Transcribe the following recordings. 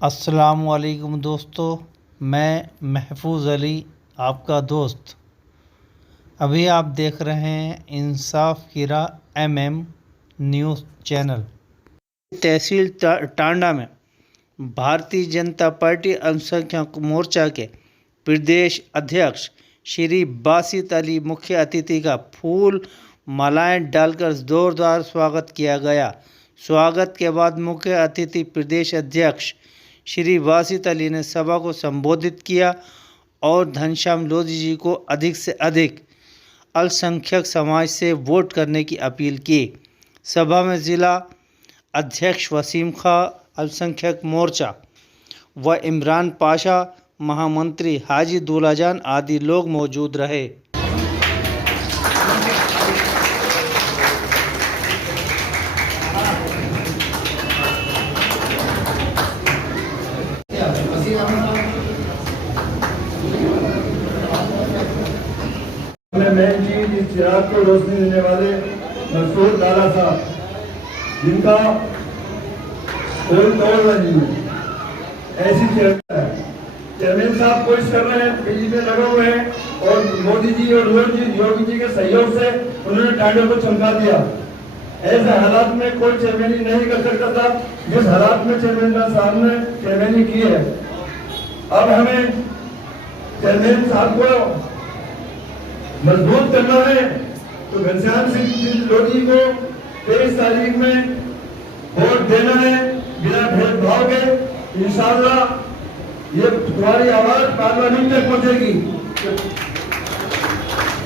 अस्सलामुअलैकुम दोस्तों, मैं महफूज़ अली आपका दोस्त। अभी आप देख रहे हैं इंसाफ की राह MM न्यूज़ चैनल। तहसील टांडा में भारतीय जनता पार्टी अल्पसंख्यक मोर्चा के प्रदेश अध्यक्ष श्री बासित अली मुख्य अतिथि का फूल मालाएं डालकर जोरदार स्वागत किया गया। स्वागत के बाद मुख्य अतिथि प्रदेश अध्यक्ष श्री बासित अली ने सभा को संबोधित किया और घनश्याम लोधी जी को अधिक से अधिक अल्पसंख्यक समाज से वोट करने की अपील की। सभा में जिला अध्यक्ष वसीम खां अल्पसंख्यक मोर्चा व इमरान पाशा, महामंत्री हाजी दूल्हाजान आदि लोग मौजूद रहे। मेन चीज इस चिराग को रोशनी देने वाले मंसूर लाला साहब, जिनका कोई तोड़ नहीं है, ऐसी चेयरमैन साहब कोशिश कर रहे हैं, बिजली में लगे हुए हैं और मोदी जी और योगी जी के सहयोग से उन्होंने टांडे को चमका दिया। ऐसे हालात में कोई चेयरमैनी नहीं कर सकता था जिस हालात में चेयरमैन साहब ने चेयरमैनी की है। अब हमें चेयरमैन साहब को मजबूत करना है तो घनश्याम सिंह लोधी को 23 तारीख में वोट देना है बिना भेदभाव के। इंशाअल्लाह ये तुम्हारी आवाज पार्लियामेंट तक पहुंचेगी।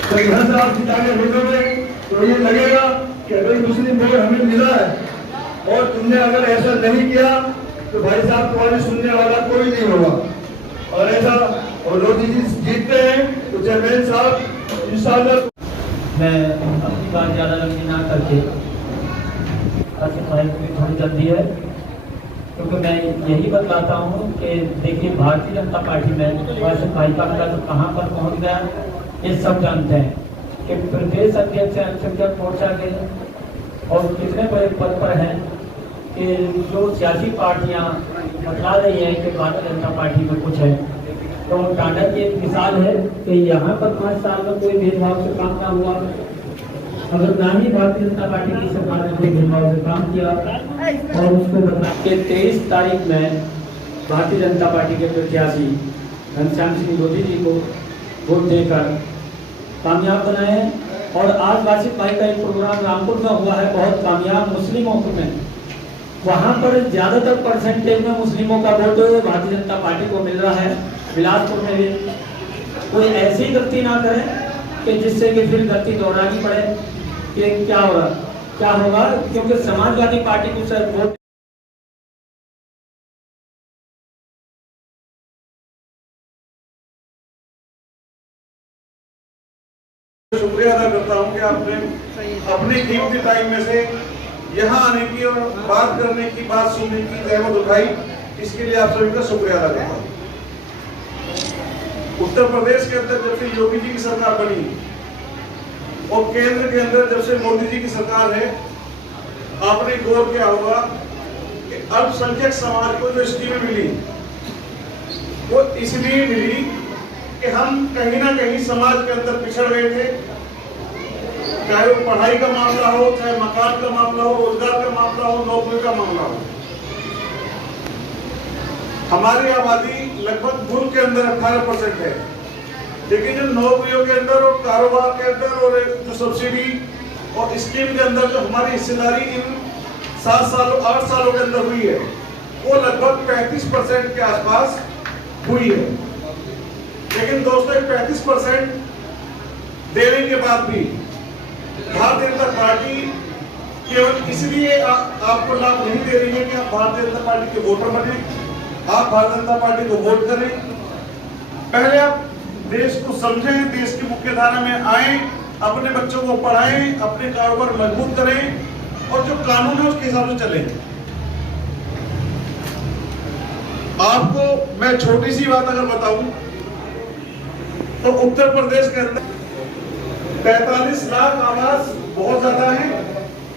तो यहाँ से आप जिताने भेजोगे तो ये लगेगा कि अगर मुस्लिम वोट हमें मिला है और तुमने अगर ऐसा नहीं किया तो भाई साहब तुम्हारी सुनने वाला कोई नहीं होगा। और ऐसा और लोधी जी जीतते हैं तो चेयरमैन साहब मैं अपनी बात ज़्यादा लंबी ना करके भाई को भी थोड़ी जल्दी है, क्योंकि मैं यही बतलाता हूँ कि देखिए भारतीय जनता पार्टी में वासिफ भाई का तो कहाँ पर पहुँच गया ये सब जानते हैं कि प्रदेश अध्यक्ष अल्पसंख्यक मोर्चा के और कितने बड़े पद पर हैं कि जो सियासी पार्टियाँ बतला रही हैं कि भारतीय जनता पार्टी में कुछ है। तो टांडा की एक मिसाल है कि यहाँ पर 5 साल में कोई भेदभाव से काम ना हुआ, अगर ना ही भारतीय जनता पार्टी की सरकार ने कोई भेदभाव से काम किया और उसको बता के 23 तारीख में भारतीय जनता पार्टी के प्रत्याशी घनश्याम सिंह लोधी जी को वोट देकर कामयाब बनाए। और आज वासिफ भाई का एक प्रोग्राम रामपुर में हुआ है, बहुत कामयाब मुस्लिमों में, वहाँ पर ज़्यादातर परसेंटेज में मुस्लिमों का वोट भारतीय जनता पार्टी को मिल रहा है। बिलासपुर में भी कोई ऐसी गलती ना करे कि जिससे कि फिर गलती दोहरानी पड़े कि क्या होगा, क्योंकि समाजवादी पार्टी को सर वोट शुक्रिया अदा करता हूं कि आपने अपने कीमती टाइम में से यहाँ आने की और बात करने की, बात सुनने की जहमत उठाई, इसके लिए आप सभी का शुक्रिया अदा करता हूँ। उत्तर प्रदेश के अंदर जब से योगी जी की सरकार बनी और केंद्र के अंदर जब से मोदी जी की सरकार है, आपने गौर किया होगा कि अल्पसंख्यक समाज को जो स्कीमें मिली वो इसलिए मिली कि हम कहीं ना कहीं समाज के अंदर पिछड़ गए थे, चाहे वो पढ़ाई का मामला हो, चाहे मकान का मामला हो, रोजगार का मामला हो, नौकरी का मामला हो। हमारी आबादी लगभग मुल्क के अंदर 18% है, लेकिन जो नौकरियों के अंदर और कारोबार के अंदर और जो सब्सिडी और स्कीम के अंदर जो हमारी हिस्सेदारी इन 7 सालों 8 सालों के अंदर हुई है वो लगभग 35% के आसपास हुई है। लेकिन दोस्तों 35% देने के बाद भी भारतीय जनता पार्टी केवल इसलिए आपको लाभ नहीं दे रही है कि आप भारतीय जनता पार्टी के वोटर बने, आप भारतीय जनता पार्टी को वोट करें। पहले आप देश को समझें, देश की मुख्य धारा में आए, अपने बच्चों को पढ़ाएं, अपने कारोबार मजबूत करें और जो कानून है उसके हिसाब से चलें। आपको मैं छोटी सी बात अगर बताऊं तो उत्तर प्रदेश के अंदर 45 लाख आवास बहुत ज्यादा है,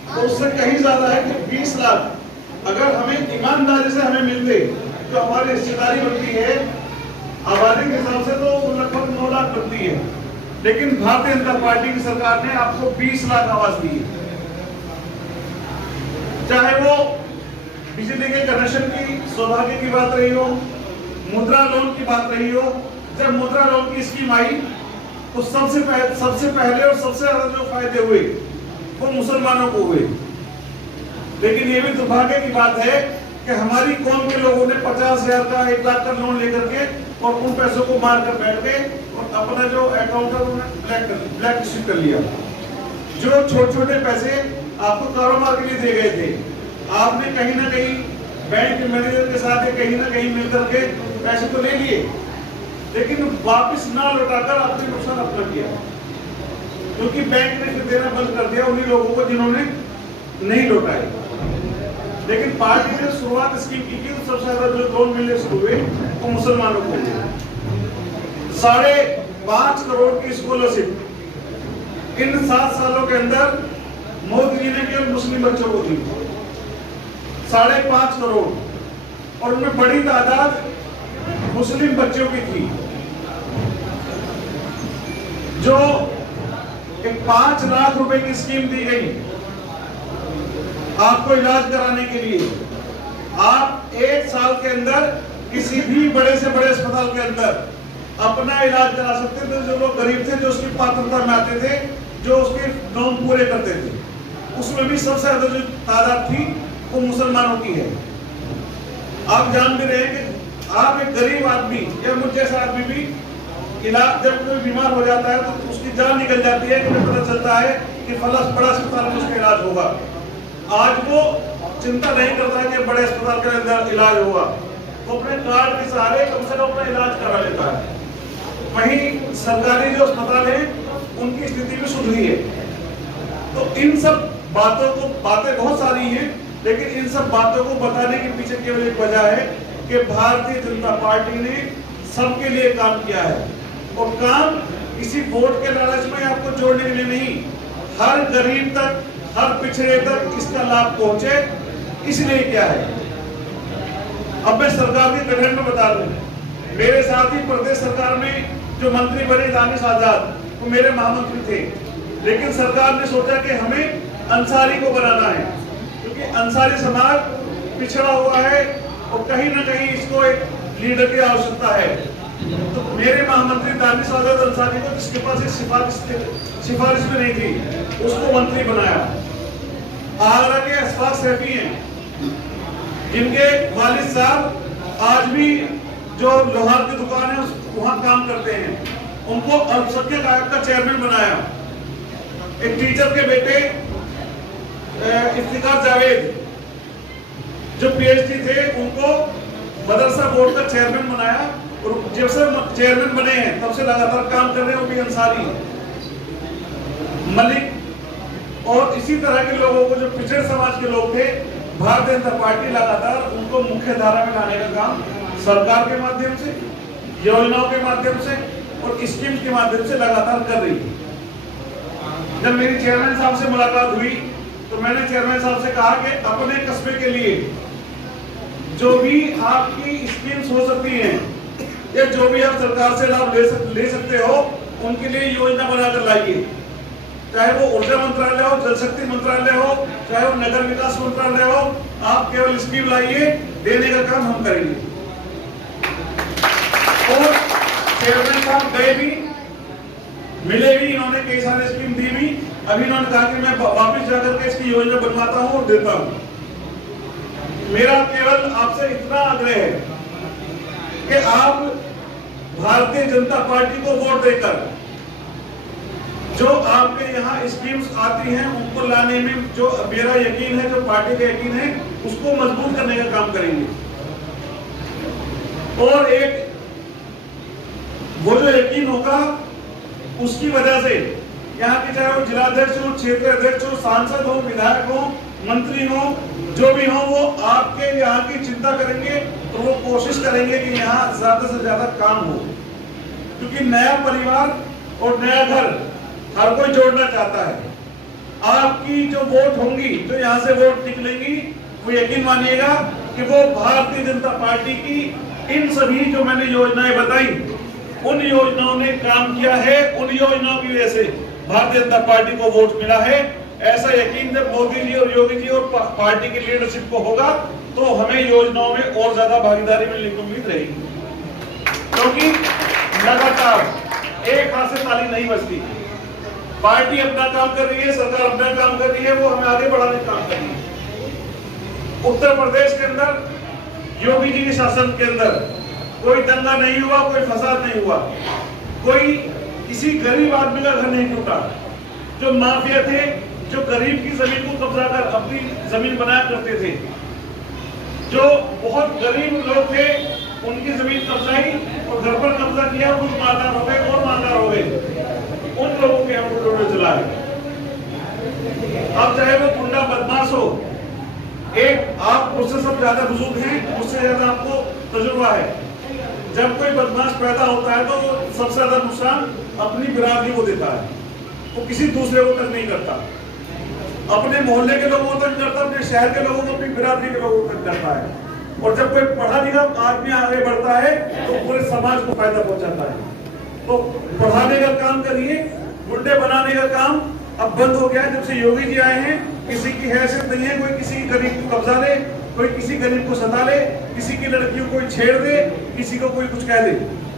तो उससे कहीं ज्यादा है कि 20 लाख अगर हमें ईमानदारी से हमें मिलते जो हमारी हिस्सेदारी बनती है आबादी के हिसाब से तो लगभग 9 लाख बनती है, लेकिन भारतीय जनता पार्टी की सरकार ने आपको 20 लाख आवास दी है। चाहे वो बिजली के कनेक्शन की सौभाग्य की बात रही हो, मुद्रा लोन की बात रही हो। जब मुद्रा लोन की स्कीम आई तो सबसे पहले और सबसे ज्यादा जो फायदे हुए वो मुसलमानों को हुए। लेकिन ये भी दुर्भाग्य की बात है कि हमारी कौम के लोगों ने 50,000 का 1 लाख का लोन लेकर के और उन पैसों को मार कर बैठ गए और अपना जो अकाउंट है उन्होंने ब्लैक लिस्ट कर लिया। जो छोटे पैसे आपको कारोबार के लिए दिए गए थे, आपने कहीं ना कहीं बैंक मैनेजर के साथ कहीं ना कहीं मिलकर के पैसे तो ले लिए, लेकिन वापस ना लौटाकर आपने नुकसान अपना किया, क्योंकि बैंक ने फिर देना बंद कर दिया उन्हीं लोगों को जिन्होंने नहीं लौटाए। लेकिन पार्टी ने शुरुआत स्कीम की थी तो सबसे ज्यादा जो लोन मिलने शुरू हुए वो मुसलमानों को मिले। 5.5 करोड़ की स्कॉलरशिप इन 7 सालों के अंदर मोदी जी ने केवल मुस्लिम बच्चों को दी, 5.5 करोड़, और उनमें बड़ी तादाद मुस्लिम बच्चों की थी। जो एक 5 लाख रुपए की स्कीम दी गई आपको इलाज कराने के लिए। आप 1 साल के अंदर किसी भी बड़े से बड़े अस्पताल के अंदर अपना इलाज करा सकते थे। जो लोग गरीब थे, जो उसकी पात्रता में आते थे, जो उसके नॉर्म पूरे करते थे, उसमें भी सबसे ज्यादा जो तादाद थी वो मुसलमानों की है। आप जान भी रहे हैं कि आप एक गरीब आदमी या मुझ जैसा आदमी भी इलाज, जब कोई बीमार हो जाता है तो उसकी जान निकल जाती है कि पता चलता है कि फला बड़ा अस्पताल में उसका इलाज होगा। आज वो चिंता नहीं करता है कि बड़े अस्पताल के अंदर इलाज होगा, वो अपने कार्ड के सहारे कम से कम अपना इलाज करा लेता है। वहीं सरकारी जो अस्पताल है उनकी स्थिति भी सुधरी है। तो इन सब बातें बहुत सारी हैं, लेकिन इन सब बातों को बताने के पीछे केवल एक वजह है कि भारतीय जनता पार्टी ने सबके लिए काम किया है, और काम किसी वोट के लालच में आपको जोड़ने के लिए नहीं, हर गरीब तक, हर पिछड़े तक इसका लाभ पहुंचे, इसलिए क्या है। अब मैं सरकार के गठन में बता दूं, मेरे साथ ही प्रदेश सरकार में जो मंत्री बने दानिश आजाद, वो मेरे महामंत्री थे, लेकिन सरकार ने सोचा कि हमें अंसारी को बनाना है, क्योंकि अंसारी समाज पिछड़ा हुआ है और कहीं ना कहीं इसको एक लीडर की आवश्यकता है। तो मेरे महामंत्री दानिश आजाद अंसारी को, जिसके पास सिफारिश भी नहीं थी, उसको मंत्री बनाया। आगरा के अशफाक सैफी हैं, जिनके वालिद साहब आज भी जो लोहार की दुकान है वहां काम करते हैं, उनको अल्पसंख्यक आयोग का चेयरमैन बनाया। एक टीचर के बेटे इफ्तिकार जावेद जो पीएचडी थे, उनको मदरसा बोर्ड का चेयरमैन बनाया, और जब से चेयरमैन बने हैं तब से लगातार काम कर रहे हैं। वो भी अंसारी मलिक और इसी तरह के लोगों को, जो पिछड़े समाज के लोग थे, भारतीय जनता पार्टी लगातार उनको मुख्य धारा में लाने का काम सरकार के माध्यम से, योजनाओं के माध्यम से और स्कीम के माध्यम से लगातार कर रही है। जब मेरी चेयरमैन साहब से मुलाकात हुई तो मैंने चेयरमैन साहब से कहा कि अपने कस्बे के लिए जो भी आपकी स्कीम्स हो सकती हैं या जो भी आप सरकार से लाभ ले सकते हो, उनके लिए योजना बनाकर लाइए। चाहे वो ऊर्जा मंत्रालय हो, जल शक्ति मंत्रालय हो, चाहे वो नगर विकास मंत्रालय हो, आप केवल स्कीम लाइए, देने का काम हम करेंगे। और चेयरमैन साहब गए भी, मिले भी, इन्होंने कई सारे स्कीम दी भी। अभी इन्होंने कहा कि मैं वापस जाकर के इसकी योजना बनवाता हूं और देता हूं। मेरा केवल आपसे इतना आग्रह है कि आप भारतीय जनता पार्टी को वोट देकर जो आपके यहाँ स्कीम्स आती हैं उनको लाने में जो मेरा यकीन है, जो पार्टी का यकीन है, उसको मजबूत करने का काम करेंगे। और एक वो जो यकीन होगा, उसकी वजह से यहाँ के चाहे वो जिलाध्यक्ष हो, क्षेत्र अध्यक्ष हो, सांसद हो, विधायक हो, मंत्री हो, जो भी हो, वो आपके यहाँ की चिंता करेंगे तो वो कोशिश करेंगे कि यहाँ ज्यादा से ज्यादा काम हो, क्योंकि नया परिवार और नया घर हर कोई जोड़ना चाहता है। आपकी जो वोट होंगी, जो यहाँ से वोट निकलेंगी, वो यकीन मानिएगा कि वो भारतीय जनता पार्टी की इन सभी जो मैंने योजनाएं बताई, उन योजनाओं ने काम किया है। उन योजनाओं की वजह से भारतीय जनता पार्टी को वोट मिला है। ऐसा यकीन जब मोदी जी और योगी जी और पार्टी की लीडरशिप को होगा तो हमें योजनाओं में और ज्यादा भागीदारी मिलने की उम्मीद रहेगी, क्योंकि लगातार एक हाथ से ताली नहीं बजती। पार्टी अपना काम कर रही है, सरकार अपना काम कर रही है, वो हमें आगे बढ़ाने का काम कर रही है। उत्तर प्रदेश के अंदर योगी जी के शासन के अंदर कोई दंगा नहीं हुआ, कोई फसाद नहीं हुआ, कोई किसी गरीब आदमी का घर नहीं टूटा। जो माफिया थे, जो गरीब की जमीन को कब्जा कर अपनी जमीन बनाया करते थे, जो बहुत गरीब लोग थे उनकी जमीन कब्जाई और घर पर कब्जा किया, कुछ मालदार हो गए और मालदार हो गए, उन लोगों के हम टोटल चलाए। अब चाहे वो गुंडा बदमाश हो, एक आप मुझसे सब ज्यादा बुजुर्ग हैं, मुझसे ज्यादा आपको तजुर्बा है। जब कोई बदमाश पैदा होता है तो सबसे ज्यादा नुकसान अपनी बिरादरी को देता है, वो किसी दूसरे को तक नहीं करता, अपने मोहल्ले के लोगों को तक करता, अपने शहर के लोगों को, अपनी बिरादरी के लोगों को तक करता है। और जब कोई पढ़ा लिखा आदमी आगे बढ़ता है तो पूरे समाज को फायदा पहुंचाता है। तो पढ़ाने का काम करिए, गुंडे बनाने का काम अब बंद हो गया है। जब से योगी जी आए हैं, किसी की हैसियत नहीं है कोई किसी गरीब को कब्जा ले, कोई किसी गरीब को सता ले, किसी की लड़कियों को छेड़ दे, किसी को कोई कुछ कह दे।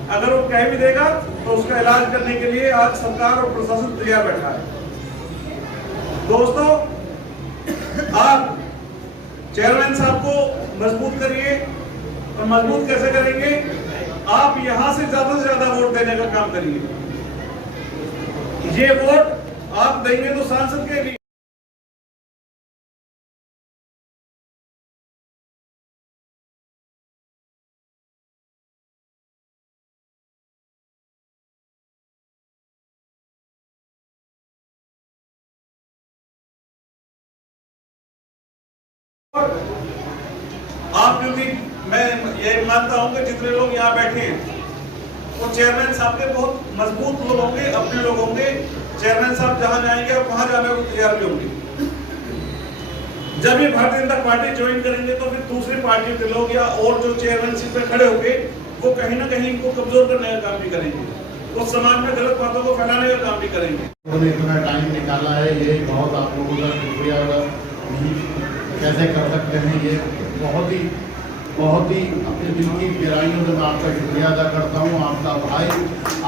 अगर वो कह भी देगा तो उसका इलाज करने के लिए आज सरकार और प्रशासन तैयार बैठा है। दोस्तों, आप चेयरमैन साहब को मजबूत करिए, और मजबूत कैसे करेंगे? आप यहां से ज्यादा वोट देने का काम करिए। ये वोट आप देंगे तो सांसद के लिए, आप क्योंकि मैं ये मानता हूं कि जितने लोग यहाँ बैठे हैं वो चेयरमैन साहब के बहुत मजबूत लोग होंगे, अपने लोग होंगे। चेयरमैन साहब जहां जाएंगे और वहां जाने को तैयार भी होंगे। जब ये भारतीय जनता पार्टी ज्वाइन करेंगे तो फिर दूसरी पार्टी के लोग या और जो चेयरमैनशिप पे खड़े होंगे वो कहीं ना कहीं इनको कमजोर करने का काम भी करेंगे, वो समाज में गलत बातों को फैलाने का काम भी करेंगे। उन्होंने इतना टाइम निकाला है, ये बहुत आप लोगों का शुक्रिया कैसे कर सकते हैं। ये बहुत ही अपने दिल की गहराइयों से मैं आपका शुक्रिया अदा करता हूँ। आपका भाई,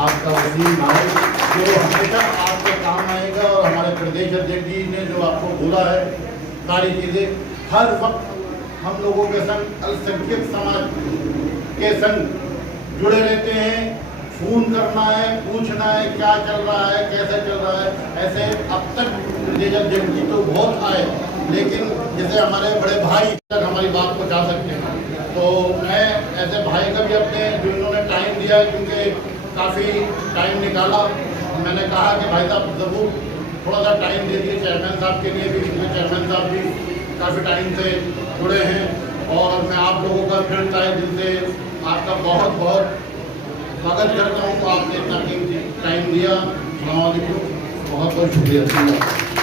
आपका वसीम भाई जो हमेशा आपके काम आएगा, और हमारे प्रदेश अध्यक्ष जी ने जो आपको बोला है सारी चीज़ें, हर वक्त हम लोगों के संग अल्पसंख्यक समाज के संग जुड़े रहते हैं। फोन करना है, पूछना है क्या चल रहा है, कैसे चल रहा है। ऐसे अब तक प्रदेश अध्यक्ष जी तो बहुत आए, लेकिन जैसे हमारे बड़े भाई तक हमारी बात पहुंचा सकते हैं। तो मैं ऐसे भाई का भी अपने जो इन्होंने टाइम दिया है, क्योंकि काफ़ी टाइम निकाला, मैंने कहा कि भाई साहब ज़रूर थोड़ा सा टाइम दे दिए चेयरमैन साहब के लिए भी, क्योंकि चेयरमैन साहब भी काफ़ी टाइम से जुड़े हैं। और मैं आप लोगों का फिर चाहे दिल से आपका बहुत बहुत स्वागत करता हूँ। आपने इतना टाइम दिया। अस्सलाम वालेकुम, बहुत बहुत शुक्रिया।